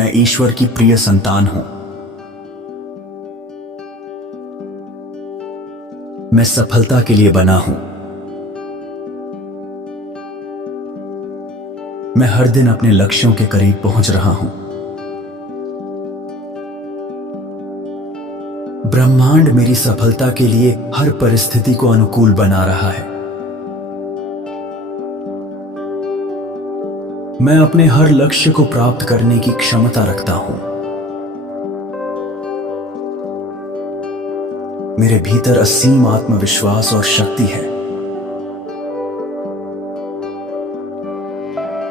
मैं ईश्वर की प्रिय संतान हूं। मैं सफलता के लिए बना हूं। मैं हर दिन अपने लक्ष्यों के करीब पहुंच रहा हूं। ब्रह्मांड मेरी सफलता के लिए हर परिस्थिति को अनुकूल बना रहा है। मैं अपने हर लक्ष्य को प्राप्त करने की क्षमता रखता हूं। मेरे भीतर असीम आत्मविश्वास और शक्ति है।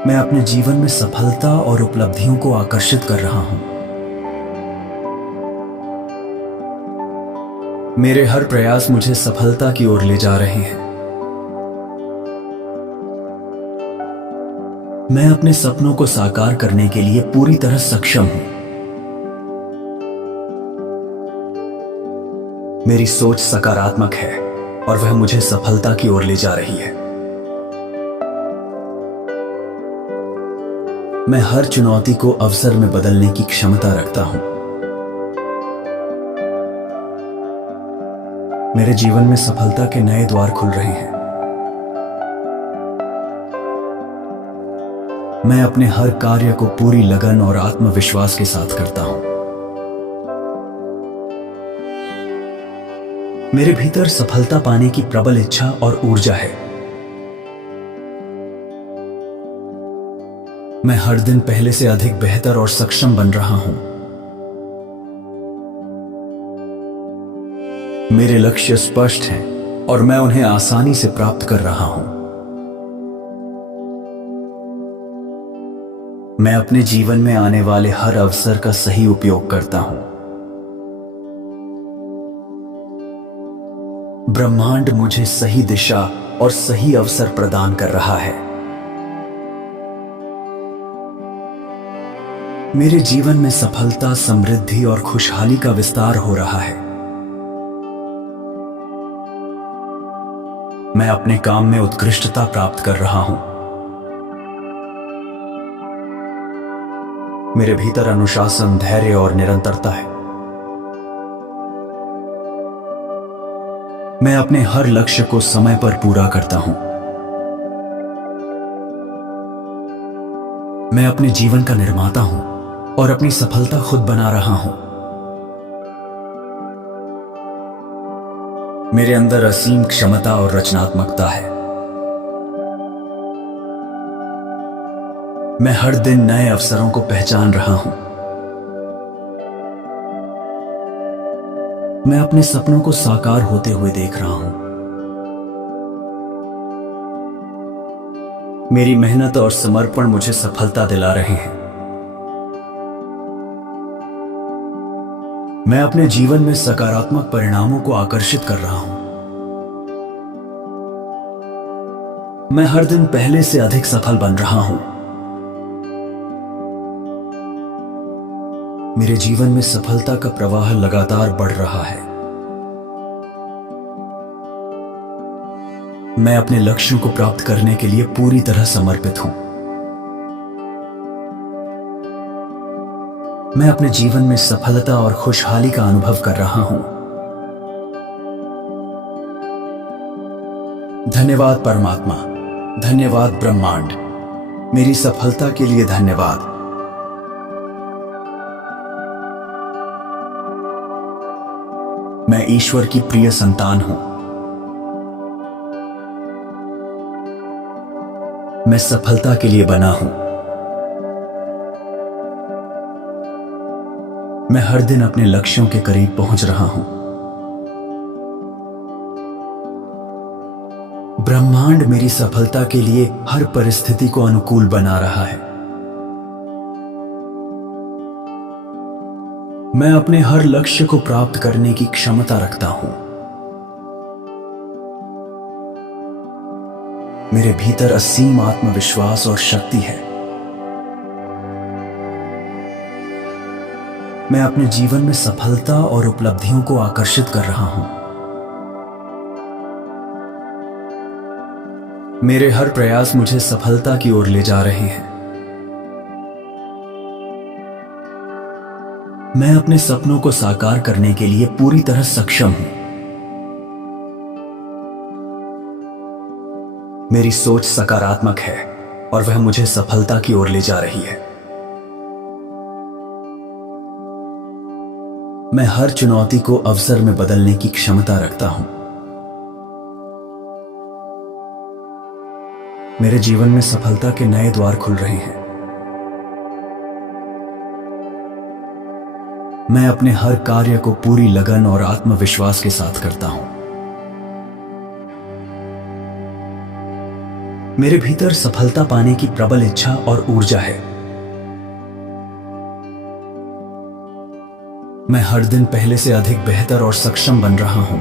मैं अपने जीवन में सफलता और उपलब्धियों को आकर्षित कर रहा हूं। मेरे हर प्रयास मुझे सफलता की ओर ले जा रहे हैं। मैं अपने सपनों को साकार करने के लिए पूरी तरह सक्षम हूं। मेरी सोच सकारात्मक है और वह मुझे सफलता की ओर ले जा रही है। मैं हर चुनौती को अवसर में बदलने की क्षमता रखता हूं। मेरे जीवन में सफलता के नए द्वार खुल रहे हैं। मैं अपने हर कार्य को पूरी लगन और आत्मविश्वास के साथ करता हूं। मेरे भीतर सफलता पाने की प्रबल इच्छा और ऊर्जा है। मैं हर दिन पहले से अधिक बेहतर और सक्षम बन रहा हूं। मेरे लक्ष्य स्पष्ट हैं और मैं उन्हें आसानी से प्राप्त कर रहा हूं। मैं अपने जीवन में आने वाले हर अवसर का सही उपयोग करता हूं। ब्रह्मांड मुझे सही दिशा और सही अवसर प्रदान कर रहा है। मेरे जीवन में सफलता, समृद्धि और खुशहाली का विस्तार हो रहा है। मैं अपने काम में उत्कृष्टता प्राप्त कर रहा हूं। मेरे भीतर अनुशासन, धैर्य और निरंतरता है। मैं अपने हर लक्ष्य को समय पर पूरा करता हूं। मैं अपने जीवन का निर्माता हूं और अपनी सफलता खुद बना रहा हूं। मेरे अंदर असीम क्षमता और रचनात्मकता है। मैं हर दिन नए अवसरों को पहचान रहा हूं। मैं अपने सपनों को साकार होते हुए देख रहा हूं। मेरी मेहनत और समर्पण मुझे सफलता दिला रहे हैं। मैं अपने जीवन में सकारात्मक परिणामों को आकर्षित कर रहा हूं। मैं हर दिन पहले से अधिक सफल बन रहा हूं। मेरे जीवन में सफलता का प्रवाह लगातार बढ़ रहा है। मैं अपने लक्ष्यों को प्राप्त करने के लिए पूरी तरह समर्पित हूं। मैं अपने जीवन में सफलता और खुशहाली का अनुभव कर रहा हूं। धन्यवाद परमात्मा, धन्यवाद ब्रह्मांड, मेरी सफलता के लिए धन्यवाद। मैं ईश्वर की प्रिय संतान हूं। मैं सफलता के लिए बना हूं। मैं हर दिन अपने लक्ष्यों के करीब पहुंच रहा हूं। ब्रह्मांड मेरी सफलता के लिए हर परिस्थिति को अनुकूल बना रहा है। मैं अपने हर लक्ष्य को प्राप्त करने की क्षमता रखता हूं। मेरे भीतर असीम आत्मविश्वास और शक्ति है। मैं अपने जीवन में सफलता और उपलब्धियों को आकर्षित कर रहा हूं। मेरे हर प्रयास मुझे सफलता की ओर ले जा रहे हैं। मैं अपने सपनों को साकार करने के लिए पूरी तरह सक्षम हूं। मेरी सोच सकारात्मक है और वह मुझे सफलता की ओर ले जा रही है। मैं हर चुनौती को अवसर में बदलने की क्षमता रखता हूं। मेरे जीवन में सफलता के नए द्वार खुल रहे हैं। मैं अपने हर कार्य को पूरी लगन और आत्मविश्वास के साथ करता हूं। मेरे भीतर सफलता पाने की प्रबल इच्छा और ऊर्जा है। मैं हर दिन पहले से अधिक बेहतर और सक्षम बन रहा हूं।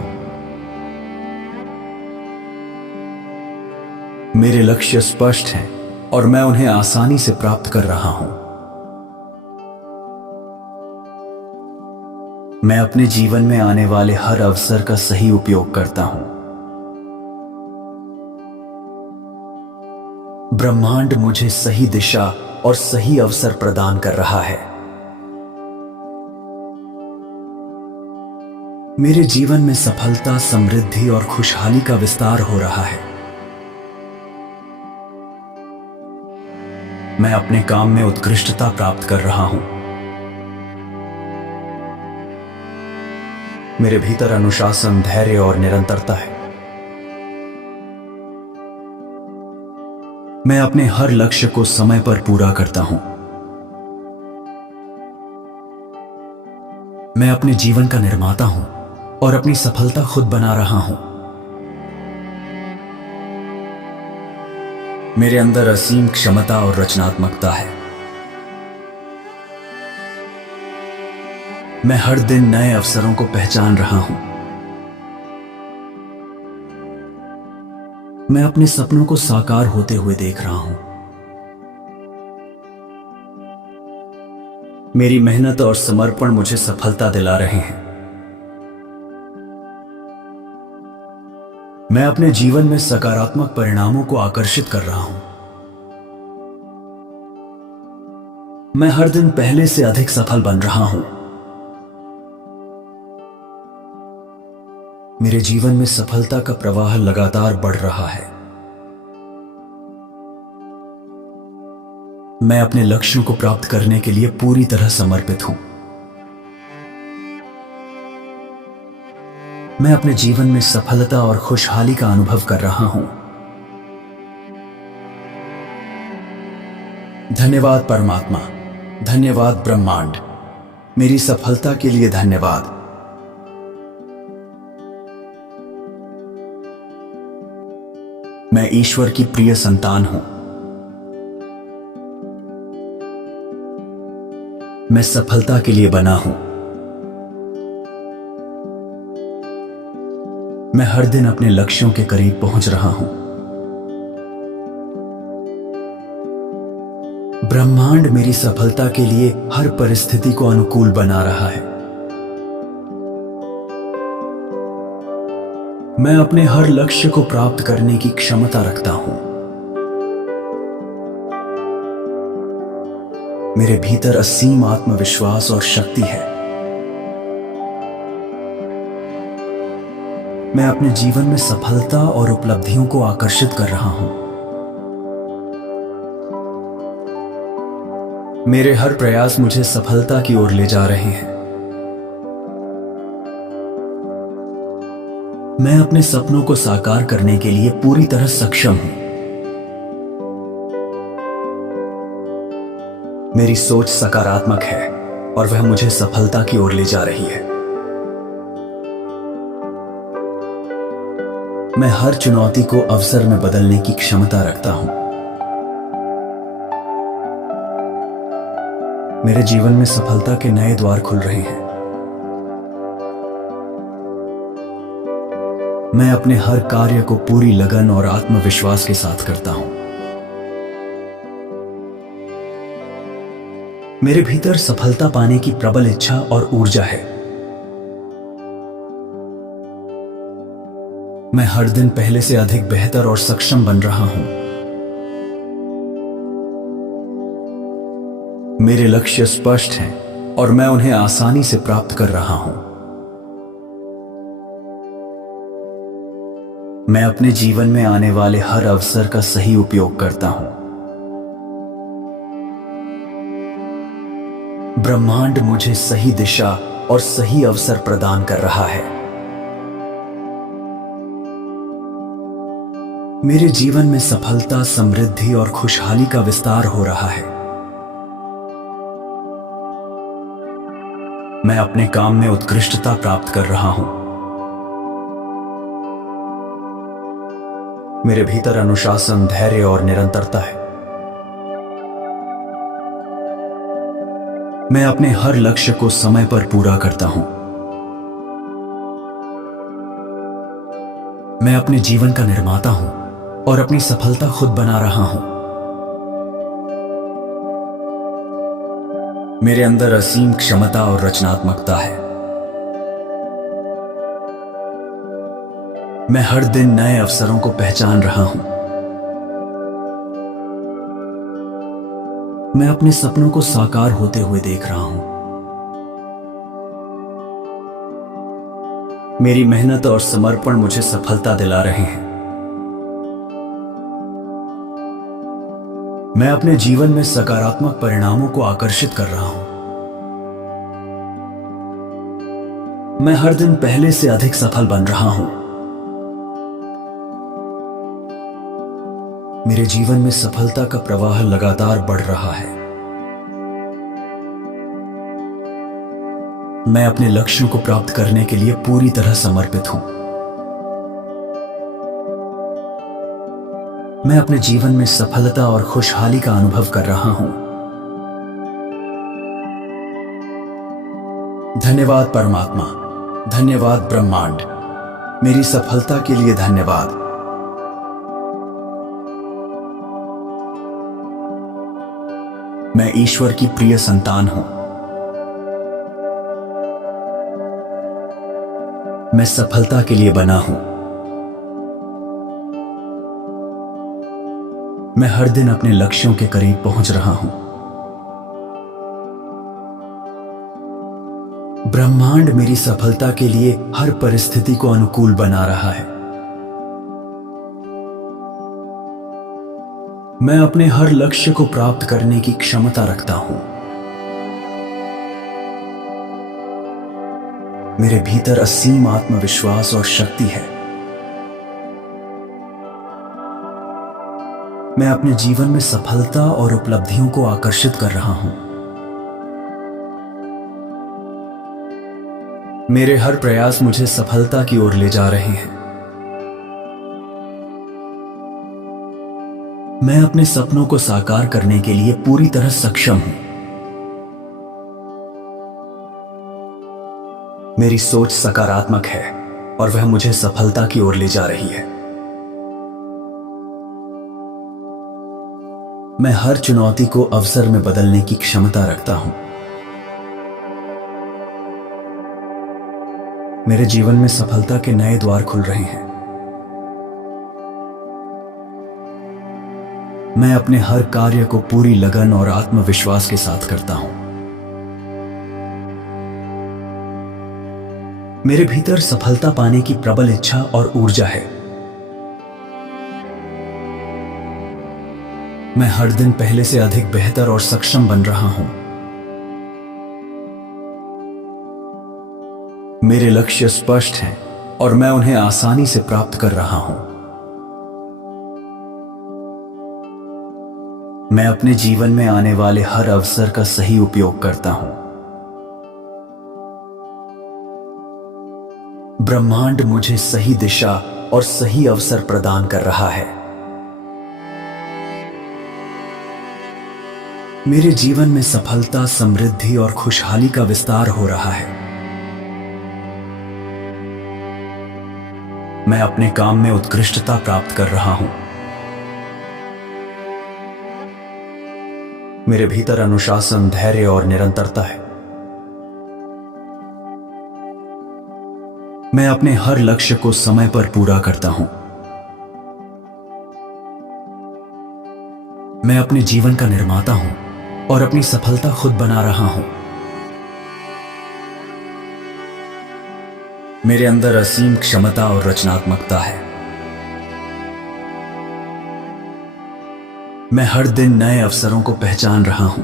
मेरे लक्ष्य स्पष्ट हैं और मैं उन्हें आसानी से प्राप्त कर रहा हूं। मैं अपने जीवन में आने वाले हर अवसर का सही उपयोग करता हूं। ब्रह्मांड मुझे सही दिशा और सही अवसर प्रदान कर रहा है। मेरे जीवन में सफलता, समृद्धि और खुशहाली का विस्तार हो रहा है। मैं अपने काम में उत्कृष्टता प्राप्त कर रहा हूं। मेरे भीतर अनुशासन, धैर्य और निरंतरता है। मैं अपने हर लक्ष्य को समय पर पूरा करता हूं। मैं अपने जीवन का निर्माता हूं और अपनी सफलता खुद बना रहा हूं। मेरे अंदर असीम क्षमता और रचनात्मकता है। मैं हर दिन नए अवसरों को पहचान रहा हूं। मैं अपने सपनों को साकार होते हुए देख रहा हूं। मेरी मेहनत और समर्पण मुझे सफलता दिला रहे हैं। मैं अपने जीवन में सकारात्मक परिणामों को आकर्षित कर रहा हूं। मैं हर दिन पहले से अधिक सफल बन रहा हूं। मेरे जीवन में सफलता का प्रवाह लगातार बढ़ रहा है। मैं अपने लक्ष्यों को प्राप्त करने के लिए पूरी तरह समर्पित हूं। मैं अपने जीवन में सफलता और खुशहाली का अनुभव कर रहा हूं। धन्यवाद परमात्मा, धन्यवाद ब्रह्मांड, मेरी सफलता के लिए धन्यवाद। मैं ईश्वर की प्रिय संतान हूं। मैं सफलता के लिए बना हूं। मैं हर दिन अपने लक्ष्यों के करीब पहुंच रहा हूं। ब्रह्मांड मेरी सफलता के लिए हर परिस्थिति को अनुकूल बना रहा है। मैं अपने हर लक्ष्य को प्राप्त करने की क्षमता रखता हूं। मेरे भीतर असीम आत्मविश्वास और शक्ति है। मैं अपने जीवन में सफलता और उपलब्धियों को आकर्षित कर रहा हूं। मेरे हर प्रयास मुझे सफलता की ओर ले जा रहे हैं। मैं अपने सपनों को साकार करने के लिए पूरी तरह सक्षम हूं। मेरी सोच सकारात्मक है और वह मुझे सफलता की ओर ले जा रही है। मैं हर चुनौती को अवसर में बदलने की क्षमता रखता हूं। मेरे जीवन में सफलता के नए द्वार खुल रहे हैं। मैं अपने हर कार्य को पूरी लगन और आत्मविश्वास के साथ करता हूं। मेरे भीतर सफलता पाने की प्रबल इच्छा और ऊर्जा है। मैं हर दिन पहले से अधिक बेहतर और सक्षम बन रहा हूं। मेरे लक्ष्य स्पष्ट हैं और मैं उन्हें आसानी से प्राप्त कर रहा हूं। मैं अपने जीवन में आने वाले हर अवसर का सही उपयोग करता हूं। ब्रह्मांड मुझे सही दिशा और सही अवसर प्रदान कर रहा है। मेरे जीवन में सफलता, समृद्धि और खुशहाली का विस्तार हो रहा है। मैं अपने काम में उत्कृष्टता प्राप्त कर रहा हूं। मेरे भीतर अनुशासन, धैर्य और निरंतरता है। मैं अपने हर लक्ष्य को समय पर पूरा करता हूं। मैं अपने जीवन का निर्माता हूं और अपनी सफलता खुद बना रहा हूं। मेरे अंदर असीम क्षमता और रचनात्मकता है। मैं हर दिन नए अवसरों को पहचान रहा हूं। मैं अपने सपनों को साकार होते हुए देख रहा हूं। मेरी मेहनत और समर्पण मुझे सफलता दिला रहे हैं। मैं अपने जीवन में सकारात्मक परिणामों को आकर्षित कर रहा हूं। मैं हर दिन पहले से अधिक सफल बन रहा हूं। मेरे जीवन में सफलता का प्रवाह लगातार बढ़ रहा है। मैं अपने लक्ष्यों को प्राप्त करने के लिए पूरी तरह समर्पित हूं। मैं अपने जीवन में सफलता और खुशहाली का अनुभव कर रहा हूं। धन्यवाद परमात्मा, धन्यवाद ब्रह्मांड, मेरी सफलता के लिए धन्यवाद। मैं ईश्वर की प्रिय संतान हूं। मैं सफलता के लिए बना हूं। मैं हर दिन अपने लक्ष्यों के करीब पहुंच रहा हूं। ब्रह्मांड मेरी सफलता के लिए हर परिस्थिति को अनुकूल बना रहा है। मैं अपने हर लक्ष्य को प्राप्त करने की क्षमता रखता हूं। मेरे भीतर असीम आत्मविश्वास और शक्ति है। मैं अपने जीवन में सफलता और उपलब्धियों को आकर्षित कर रहा हूं। मेरे हर प्रयास मुझे सफलता की ओर ले जा रहे हैं। मैं अपने सपनों को साकार करने के लिए पूरी तरह सक्षम हूं। मेरी सोच सकारात्मक है और वह मुझे सफलता की ओर ले जा रही है। मैं हर चुनौती को अवसर में बदलने की क्षमता रखता हूं। मेरे जीवन में सफलता के नए द्वार खुल रहे हैं। मैं अपने हर कार्य को पूरी लगन और आत्मविश्वास के साथ करता हूं। मेरे भीतर सफलता पाने की प्रबल इच्छा और ऊर्जा है। मैं हर दिन पहले से अधिक बेहतर और सक्षम बन रहा हूं। मेरे लक्ष्य स्पष्ट हैं और मैं उन्हें आसानी से प्राप्त कर रहा हूं। मैं अपने जीवन में आने वाले हर अवसर का सही उपयोग करता हूं। ब्रह्मांड मुझे सही दिशा और सही अवसर प्रदान कर रहा है। मेरे जीवन में सफलता, समृद्धि और खुशहाली का विस्तार हो रहा है। मैं अपने काम में उत्कृष्टता प्राप्त कर रहा हूं। मेरे भीतर अनुशासन, धैर्य और निरंतरता है। मैं अपने हर लक्ष्य को समय पर पूरा करता हूं। मैं अपने जीवन का निर्माता हूं और अपनी सफलता खुद बना रहा हूं। मेरे अंदर असीम क्षमता और रचनात्मकता है। मैं हर दिन नए अवसरों को पहचान रहा हूं।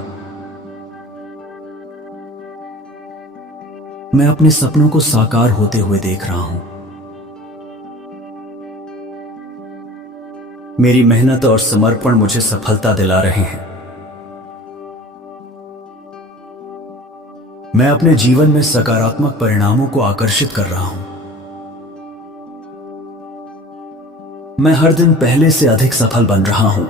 मैं अपने सपनों को साकार होते हुए देख रहा हूं। मेरी मेहनत और समर्पण मुझे सफलता दिला रहे हैं। मैं अपने जीवन में सकारात्मक परिणामों को आकर्षित कर रहा हूं। मैं हर दिन पहले से अधिक सफल बन रहा हूं।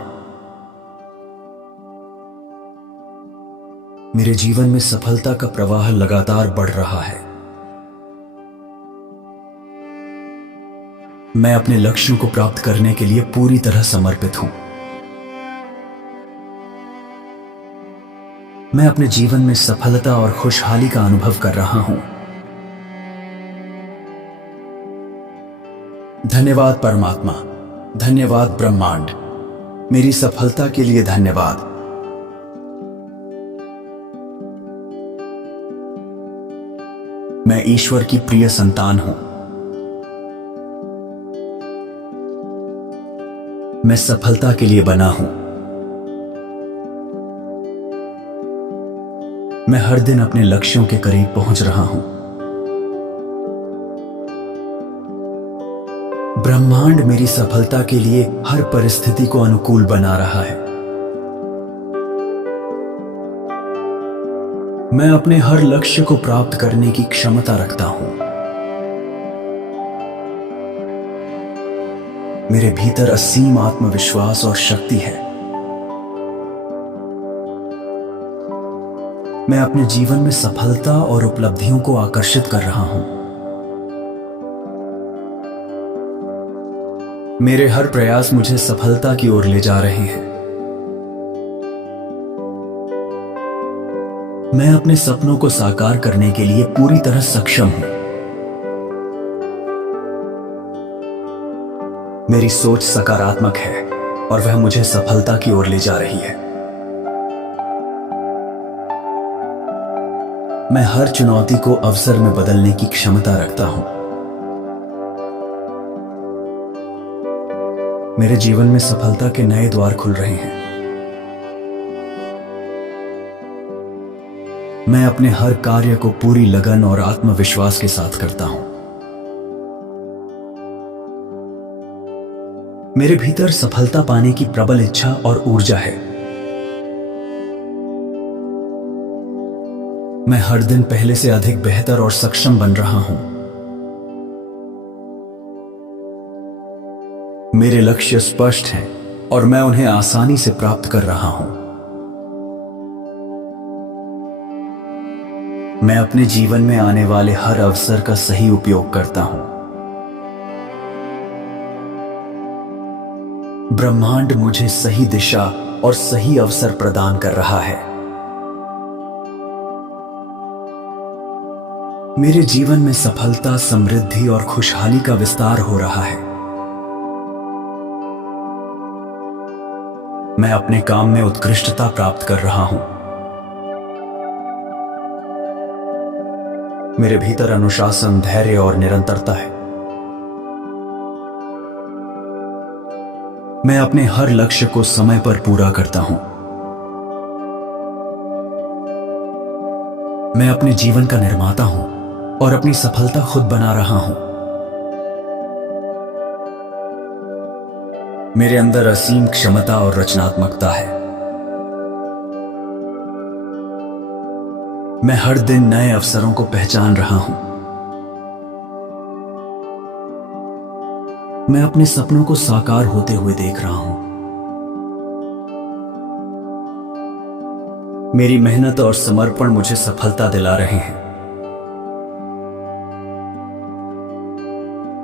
मेरे जीवन में सफलता का प्रवाह लगातार बढ़ रहा है। मैं अपने लक्ष्यों को प्राप्त करने के लिए पूरी तरह समर्पित हूं। मैं अपने जीवन में सफलता और खुशहाली का अनुभव कर रहा हूं। धन्यवाद परमात्मा, धन्यवाद ब्रह्मांड, मेरी सफलता के लिए धन्यवाद। मैं ईश्वर की प्रिय संतान हूं। मैं सफलता के लिए बना हूं। मैं हर दिन अपने लक्ष्यों के करीब पहुंच रहा हूं। ब्रह्मांड मेरी सफलता के लिए हर परिस्थिति को अनुकूल बना रहा है। मैं अपने हर लक्ष्य को प्राप्त करने की क्षमता रखता हूं। मेरे भीतर असीम आत्मविश्वास और शक्ति है। मैं अपने जीवन में सफलता और उपलब्धियों को आकर्षित कर रहा हूं। मेरे हर प्रयास मुझे सफलता की ओर ले जा रहे हैं। मैं अपने सपनों को साकार करने के लिए पूरी तरह सक्षम हूं। मेरी सोच सकारात्मक है और वह मुझे सफलता की ओर ले जा रही है। मैं हर चुनौती को अवसर में बदलने की क्षमता रखता हूं। मेरे जीवन में सफलता के नए द्वार खुल रहे हैं। मैं अपने हर कार्य को पूरी लगन और आत्मविश्वास के साथ करता हूं। मेरे भीतर सफलता पाने की प्रबल इच्छा और ऊर्जा है। मैं हर दिन पहले से अधिक बेहतर और सक्षम बन रहा हूं। मेरे लक्ष्य स्पष्ट हैं और मैं उन्हें आसानी से प्राप्त कर रहा हूं। मैं अपने जीवन में आने वाले हर अवसर का सही उपयोग करता हूं। ब्रह्मांड मुझे सही दिशा और सही अवसर प्रदान कर रहा है। मेरे जीवन में सफलता, समृद्धि और खुशहाली का विस्तार हो रहा है। मैं अपने काम में उत्कृष्टता प्राप्त कर रहा हूं। मेरे भीतर अनुशासन, धैर्य और निरंतरता है। मैं अपने हर लक्ष्य को समय पर पूरा करता हूं। मैं अपने जीवन का निर्माता हूं और अपनी सफलता खुद बना रहा हूं। मेरे अंदर असीम क्षमता और रचनात्मकता है। मैं हर दिन नए अवसरों को पहचान रहा हूं। मैं अपने सपनों को साकार होते हुए देख रहा हूं। मेरी मेहनत और समर्पण मुझे सफलता दिला रहे हैं।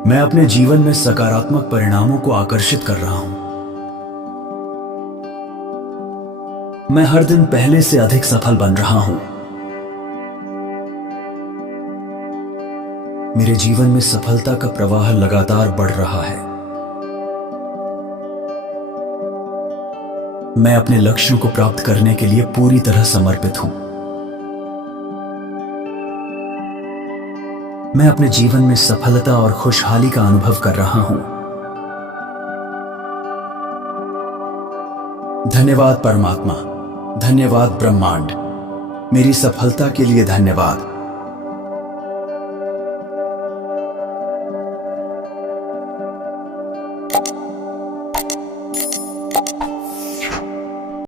मैं अपने जीवन में सकारात्मक परिणामों को आकर्षित कर रहा हूं। मैं हर दिन पहले से अधिक सफल बन रहा हूं। मेरे जीवन में सफलता का प्रवाह लगातार बढ़ रहा है। मैं अपने लक्ष्यों को प्राप्त करने के लिए पूरी तरह समर्पित हूं। मैं अपने जीवन में सफलता और खुशहाली का अनुभव कर रहा हूं। धन्यवाद परमात्मा, धन्यवाद ब्रह्मांड, मेरी सफलता के लिए धन्यवाद।